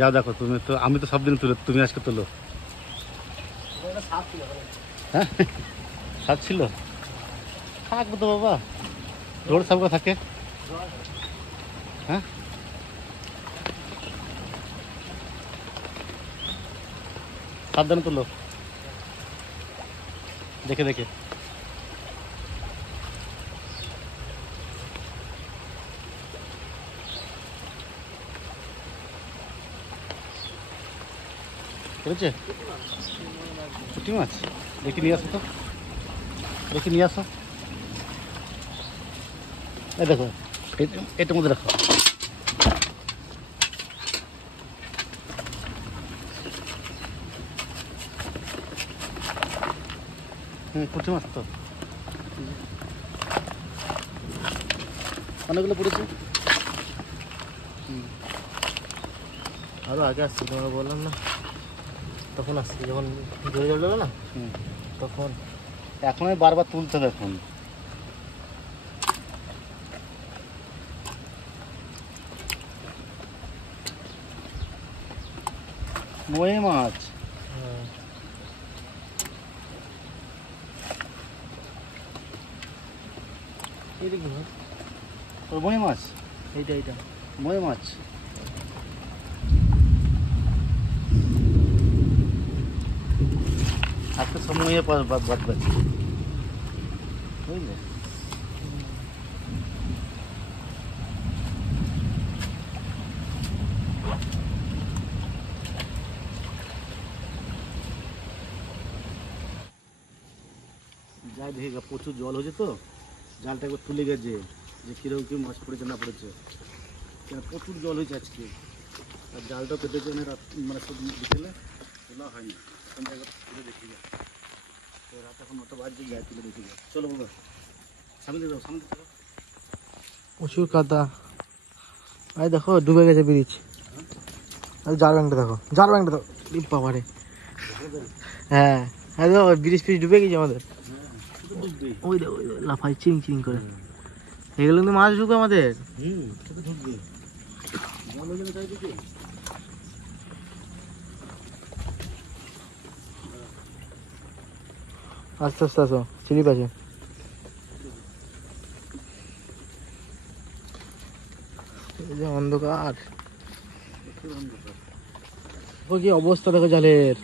যাও দেখো, তুমি তো, আমি তো সব দিন তুলে, তুমি আজকে তোলো। হ্যাঁ, সাপ ছিল, থাকবে তো বাবা, রোড সাপটা থাকে। হ্যাঁ, সাবধানে তোলো, দেখে দেখে। করেছে পুঁটি মাছ, দেখি নিয়ে আসো তো, দেখি নিয়ে আসো। এই দেখো, এটার মধ্যে রাখো। পুঁটি মাছ তো অনেকগুলো পড়েছে। আরো আগে আসছি, তোমাকে বললাম না, তখন আসছি যখন জোরে জল দেবে না, তখন। এখন বারবার তুলতে দেখুন। মই মাছ, এইটা কি মাছ? তোর মই মাছ, এইটা এইটা মই মাছ। আজকে সময়ে বাদ বাড়ছে, বুঝলে? যাই দেখে প্রচুর জল হয়েছে তো, জালটা একবার তুলে গেছে যে কিরকম কি মাছ পড়েছে না পড়েছে। প্রচুর জল হয়েছে আজকে, আর জালটাও পেতেছে মানে রাত, মানে সব বিকেলে তোলা হয়নি। এখন একবার তুলে দেখি যায়, তো রাত এখন 9টা বাজে, যায় তুলে দেখি যায়। চলো বাবা, সামনে যাও, সামনে যাও। প্রচুর কাদা। আরে দেখো ডুবে গেছে ব্রিজ। আরে জাল ব্যাংকটা দেখো, জাল ব্যাংকটা দেখো, বাবারে। হ্যাঁ হ্যাঁ, দেখো ব্রিজ ফ্রিজ ডুবে গেছে আমাদের। ওই দেখো লাফাই চিং চিং করে, এগুলো কিন্তু মাছ ঢুকে আমাদের। ঢুকবে, জল হয়ে যাবে চারিদিকে। আস্তে আস্তে আসো, স্লিপ আছে। এই যে অন্ধকার, কি অবস্থা দেখো জালের।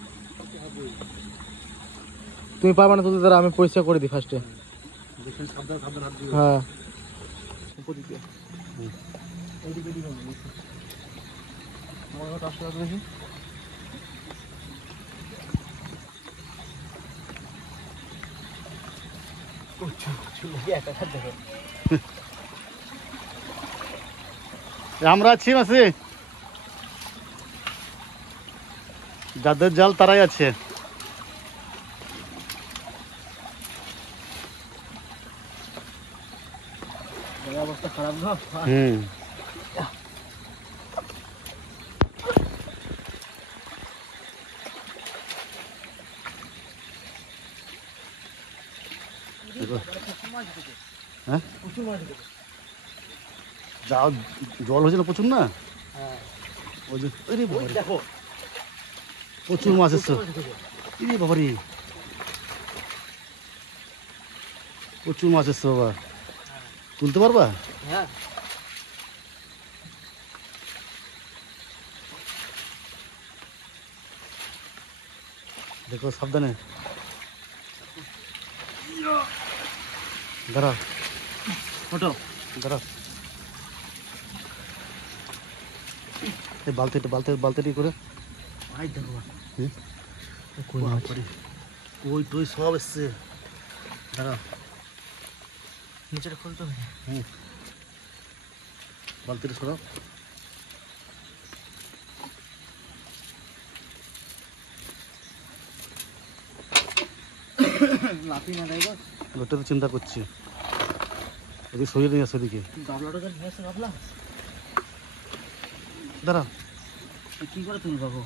তুমি পারবে না তুলতে, তারা আমি পরিষ্কার করে দিই ফার্স্টে। হ্যাঁ আমরা আছি মাসে, যাদের জাল তারাই আছে। অবস্থা খারাপ না। হ্যাঁ, যাও, জল হয়েছে না প্রচুর না। ওই যে দেখো প্রচুর মাছ এসছে, বাবারি, প্রচুর মাছ এসছে বাবা। তুলতে পারবা? হ্যাঁ দেখো সাবধানে, দাঁড়া, ওটো দাঁড়া। এই বালতিটা, বালতিটি করে। ভাই দেখো ওই টই সব এসছে, দাঁড়া। নিচেটা খুলতে হবে। বালতিটা সরাও। লাফি না গাইব, ওটা তো চিন্তা করছি, এদিকে সরিয়ে নিয়ে আসো, এদিকে গাবলাটা নিয়ে আসে। গাবলা দাঁড়া, কি করে তুমি পাবো?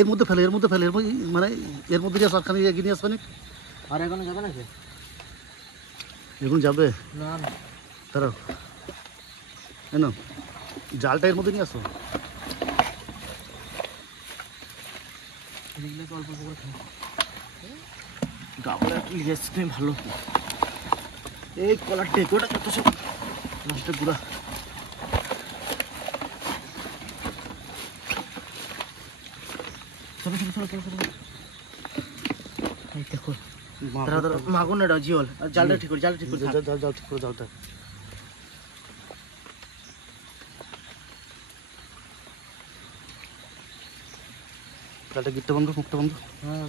এর মধ্যে ফেলে, মানে এর মধ্যে দিয়ে সরকারি এগিয়ে নিয়ে আসবে না। আর এখানে যাবে না যে? এখন যাবে না না, দাঁড়াও, জালটা এর মধ্যে নিয়ে আসো। ছেলেগুলোকে অল্প অল্প করে খাই গাবলা নিয়ে আসছি তুমি ভালো এই কলার টেকোটা কত সব নষ্ট গুঁড়া চলো চলো চলো চলো চলো এই দেখো মাগুর না জিওল আর জালটা ঠিক করে জালটা ঠিক করে যাও ঠিক করে জালটা। জালটা গিটটা বন্ধ, মুখটা বন্ধ। হ্যাঁ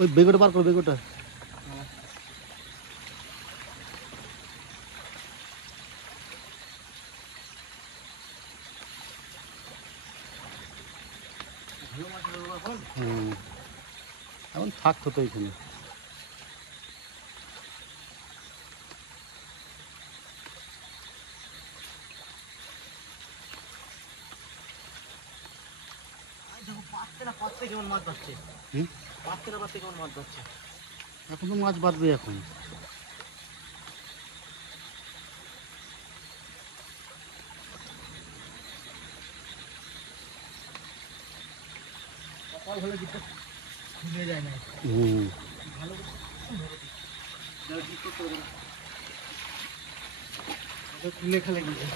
ওই বেগোটা বার করো, বেগোটা। এখন থাকতো তো এখানে। কেমন মাছ বাড়ছে হুম, কেমন মাছ বাড়ছে এখন তো মাছ বাঁধবে এখন। খুলে যায় না হুম, ভালো খুলে খেলে গেছে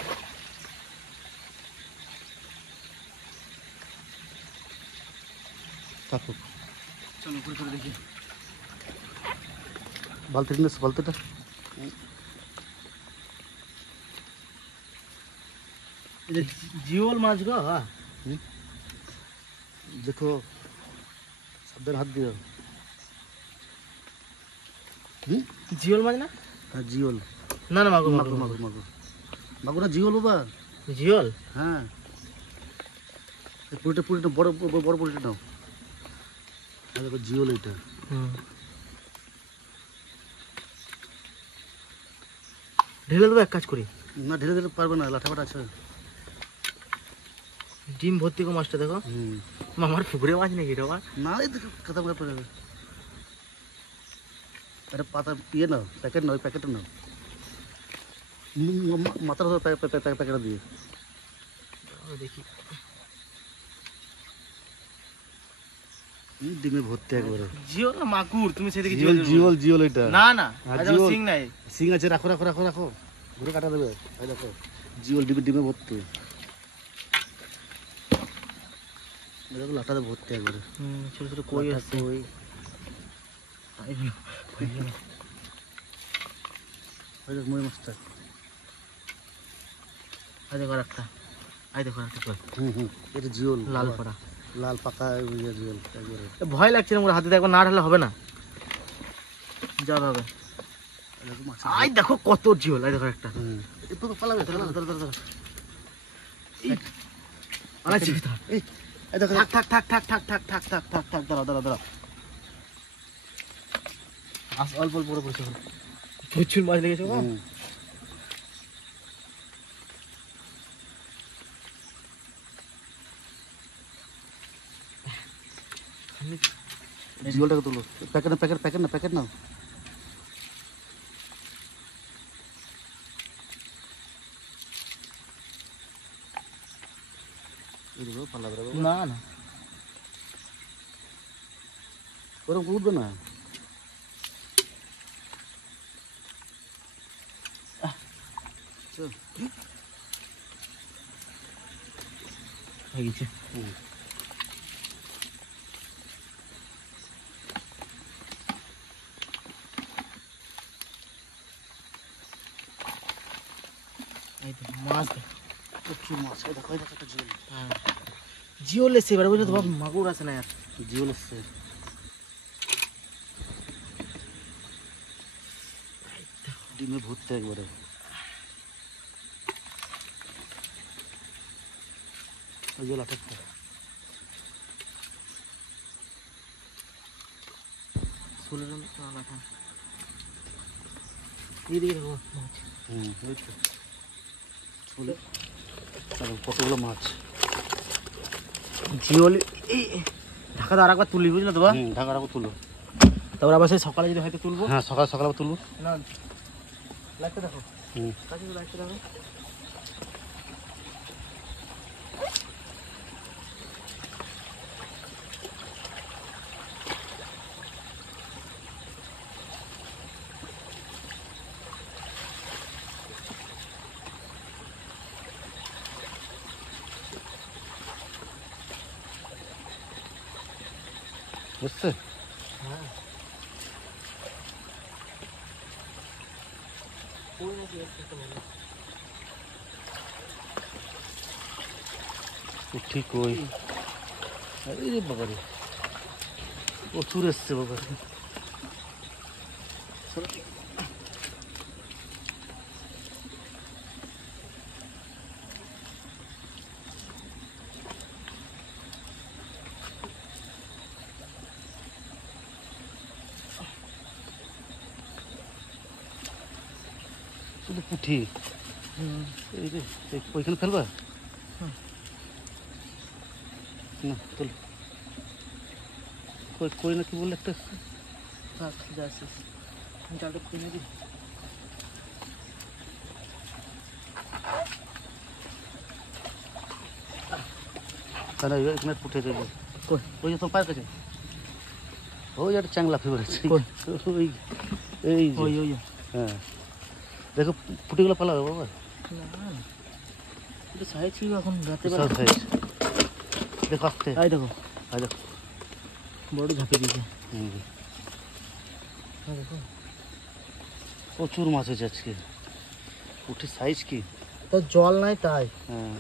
থাকুক। চলো উপরে করে দেখি বালতিটা নিস, বালতিটা। জিওল মাছ গো দেখো, সাবধান, হাত দিও। হুম, জিওল মাছ না হ্যাঁ জিওল। না না মাগুর মাগুর মাগুর মাগুর মাগুর না, জিওল বাবা। জিওল হ্যাঁ, পুরিটা পুরিটা বড় বড় পুরিটা নাও। হ্যাঁ দেখো, জিওল এইটা। ঢেলে দেবো এক কাজ করি না, ঢেলে দিলে পারবে না, লাঠাপাটা আছে। ডিম ভর্তি করে মাছটা দেখো হুম, আমার পুকুরে মাছ নাকি রে আমার না এই দেখো কথা বলে পড়ে যাবে। আরে পাতা ইয়ে নাও, প্যাকেট নাও, ওই প্যাকেটটা নাও। মাথার প্যাকেটটা দিয়ে দেখি ডিমে ভর্তি একবারে। জিওল না মাগুর তুমি সেদিকে জিওল জিওল জিওল এটা। না না হ্যাঁ, আরে জিওল। সিং নাই সিং আছে, রাখো রাখো রাখো রাখো, ঘুরে কাটা দেবে। এই দেখো, জিওল ডিমে ডিমে ভর্তি। দেখো লাটাতে ভর্তি একবারে। ছোট ছোট কই লাটা আসছে কই। ওই দেখো মই মাছটা। আই দেখো একটা কই হুম হুম, এটা জিওল লাল পড়া লাল পাকা ইয়ে জিওল একবারে। ভয় লাগছে না মোর হাতে একবার না ঢালে হবে না যাবে হবে দেখো মাছ। আই দেখো কত জিওল আই দেখো একটা হুম, একটু পালাবে, পালাবে। আনাইছি এই এই দেখো, থাক দাঁড়া দাঁড়া অল্প অল্প করে পড়ছে প্রচুর মাছ লেগেছে গো হুম। জিওলটাকে তুলো, প্যাকেট না, প্যাকেট প্যাকেট না, প্যাকেট নাও। এদিকে পালাবে রে বাবা। না না ওরকম উঠবে না। চল। হয়ে গেছে হুম। এই তো মাছ দেখো প্রচুর মাছ। এই দেখো, এই দেখো একটা জিওল। হ্যাঁ জিওল এসে এবার বুঝলে তো বাবা মাগুর আছে না আর জিওল এসছে। ডিমে ভর্তি একবারে। ওই যে লাটাটা। ষোলোর কাঠা এইদিকে দেখো মাছ হুম, ওই তো চলে। দেখো কতগুলো মাছ। জিওল এই ঢাকা তো আর একবার তুলি বুঝলে তো বা হুম, ঢাকা রাখো, তুলো। তারপর আবার সেই সকালে যদি হয়তো তুলবো হ্যাঁ, সকাল সকাল তুলবো। না লাইটটা দেখো হুম, কাছে লাইটটা দেখো এসছে? ঠিক ওই আরে বাবারে প্রচুর এসছে বাবা। শুধু পুঁটি। এই যে ওইখানে ফেলবা না তোল কই কই না কি বললে একটা জালটা খুলে নাকি তাহলে এখানে পুঁটে যাবে ওই যে তোমার পায়ের কাছে ওই একটা চ্যাংলা ফেভারিট ওই এই যে হ্যাঁ দেখো পুঁটিগুলো পালাবে বাবা। সাইজ ছিল এখন রাতে সব সাইজ দেখো আসতে তাই দেখো আই দেখো বড় ঝাঁপিয়ে দিয়েছে। দেখো প্রচুর মাছ হয়েছে আজকে। পুঁটির সাইজ কি তো জল নাই তাই। হ্যাঁ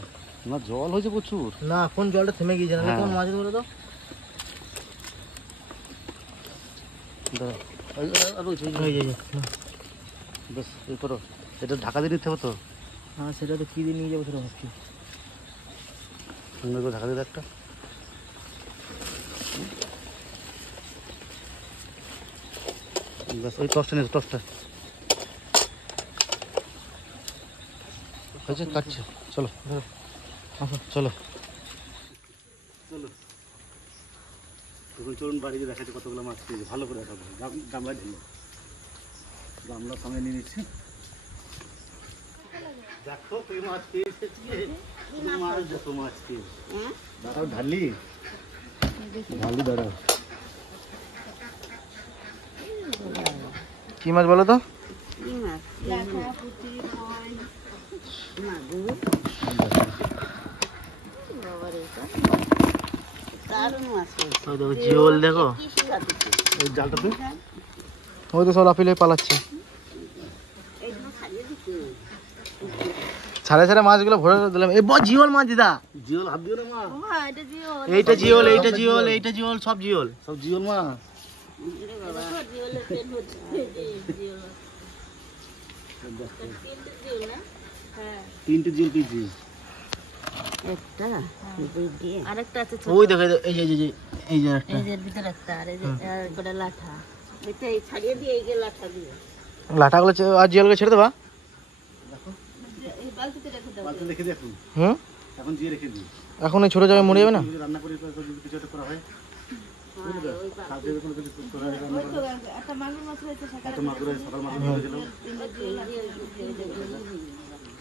না জল হয়েছে প্রচুর না এখন জলটা থেমে গিয়েছে না হ্যাঁ। কেমন মাছ ধরে তো বেশ এই করো এটা ঢাকা দিয়ে নিতে হবে তো। হ্যাঁ সেটা তো কী দিয়ে নিয়ে যাবো সেটা ভাবছি। সুন্দর করে ঢাকা দিয়ে একটা ব্যাস ওই টসটা নিয়ে টসটা হয়েছে কাটছে চলো আসো চলো চলো চলুন বাড়িতে দেখাচ্ছে কতগুলো মাছ পেয়েছে ভালো করে দেখাবো গামলা ঢেলে গামলা সঙ্গে নিয়ে নিচ্ছি দেখো তুই মাছ পেয়েছে মাছ দেখো মাছ পেয়েছে দাঁড়াও ঢালি ঢালি দাঁড়াও কি মাছ বলো তো? জিওল দেখো ওই জালটা তুই ওই তো সব লাফিয়ে পালাচ্ছে। ছাড়ে ছাড়ে মাছগুলো ভরে দিলাম। এই জিওল মাছ দিদা জিওল হাত দিও না মা এইটা জিওল এইটা জিওল এইটা জিওল সব জিওল সব জিওল মা তিনটে জিওল পেয়েছি ওই দেখো এই যে এই যে লাঠাগুলো আর জিওলগুলো ছেড়ে দেবা। রেখে দিই এখন হুম এখন জিয়ে রেখে দিই এখন এই ছোট জায়গায় মরে যাবে না। রান্না করে যদি কিছু একটা করা হয় একটা মাগুর সকাল মাগুর হয়েছিল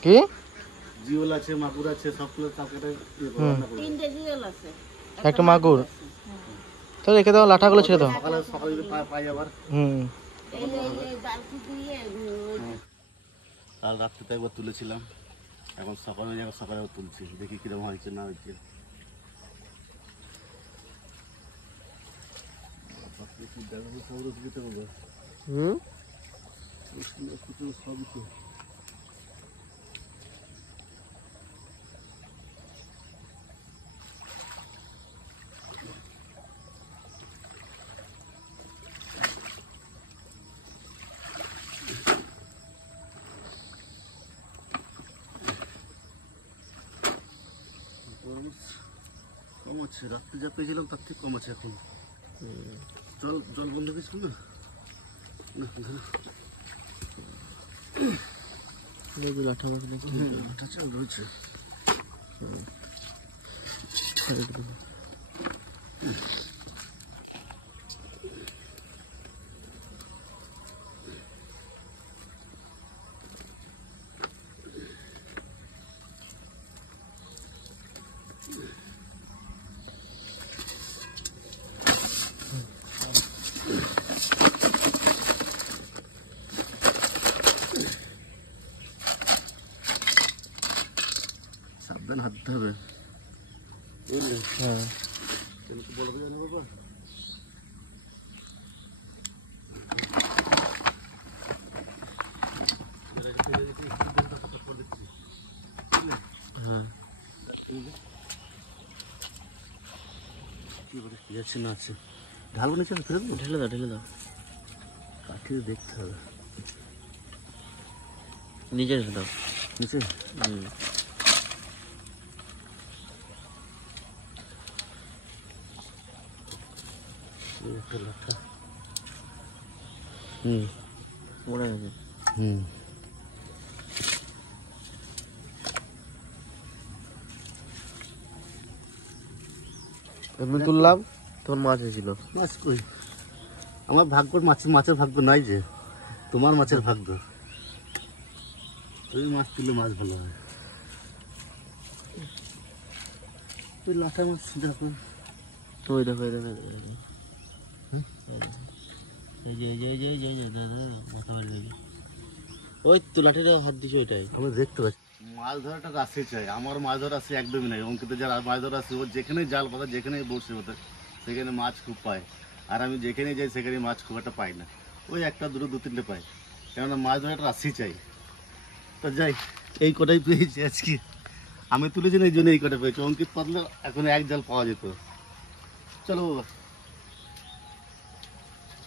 কি জিওল আছে মাগুর আছে সবগুলো কালকে একটা মাগুর তো রেখে দাও লাঠাগুলো ছেড়ে দাও। সকালে সকালে যদি পাই আবার কাল রাত্রে তো একবার তুলেছিলাম এখন সকালে সকালেও তুলছি দেখি কিরকম হয়েছে না হয়েছে। সবই তো কম আছে রাত্রে যা পেয়েছিলাম তার থেকে কম আছে এখন জল জল বন্ধ গেছিল না লাঠা লাঠা চাল রয়েছে সাবধান হাত দিতে হবে বুঝলি? হ্যাঁ বড় হয়ে যাবে বাবা হ্যাঁ কি বলে কি আছে না আছে ঢালবো নিচে ফেলে দেবো ঢেলে দাও কাঠিয়ে দেখতে হবে নিচে ঢেলে দাও নিচে এই একটা লাঠা পড়ে গেছে এমনি তুললাম তখন মাছ হয়েছিল। মাছ কই আমার ভাগ্য মাছের ভাগ্য নাই যে তোমার মাছের ভাগ্য ওই মাছ তুললে মাছ ভালো হয় ওই লাঠা মাছ দেখো ওই দেখো ওই তো লাঠিটা হাত দিছে ওইটাই আমি দেখতে পাচ্ছি মাছ ধরাটা আসে চাই আমার মাছ ধরা আসে একদমই নাই অঙ্কিত যারা মাছ ধরা আসে ও যেখানে জাল পাতা যেখানে বসে ওঠে সেখানে মাছ খুব পায় আর আমি যেখানে যাই সেখানে মাছ খুব একটা পাই না ওই একটা দুটো দু তিনটে পাই কেননা মাছ ধরাটা আসি চাই তো যাই এই কটাই পেয়েছি আজকে আমি তুলেছি না এই জন্য এই কটা পেয়েছি অঙ্কিত পাতলে এখন এক জাল পাওয়া যেত চলো বাবা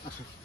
আসো